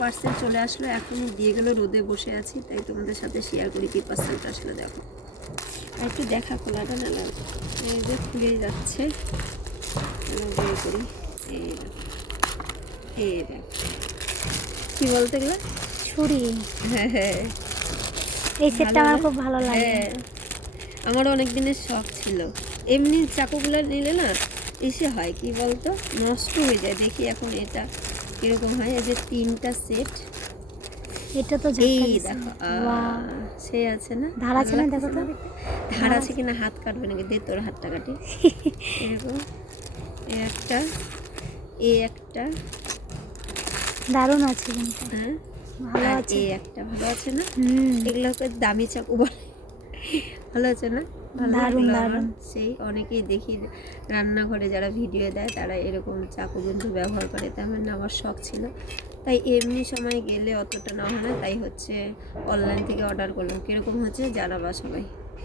Parcel চলে আসলো, এখন দিয়ে গেল, রোদে বসে আছি, তাই তোমাদের সাথে শেয়ার করি কি পার্সেলটা আসলে। দেখো আর একটু দেখা, খোলাটা না লাগে, এই যে খুলে যাচ্ছে, বের করি। এই দেখো, এই দেখো, কী বলতে গেলে ছুরি। হ্যাঁ হ্যাঁ, এই সেটটা আমার খুব ভালো লাগে। হ্যাঁ আমারও অনেক দিনের শখ ছিল। এমনি চাকুগুলো নিলে না এসে হয় কি বলতো, নষ্ট হয়ে যায়। দেখি এখন এটা কীরকম হয়। এই যে 3টা সেট, এটা তো এই দেখো সে আছে না, ধার আছে না, দেখো তো ধার আছে কিনা, হাত কাটবে নাকি, দে তোর হাতটা কাটি। এরকম এই একটা, এই একটা, দারুণ আছে কিন্তু, হ্যাঁ ভালো আর আছে। এই একটা, ভালো আছে না? হুম, এগুলোকে দামি চাকু বলে। ভালো আছে না? ভালো দারুণ লাগলো আমার। দারুণ। সেই অনেকেই দেখি রান্নাঘরে যারা ভিডিও দেয় তারা এরকম চাকু কিন্তু ব্যবহার করে, তেমন না আমার শখ ছিল, তাই এমনি সময় গেলে অতটা না হয় না, তাই হচ্ছে অনলাইন থেকে অর্ডার করলাম। কীরকম হচ্ছে জানাবা সবাই।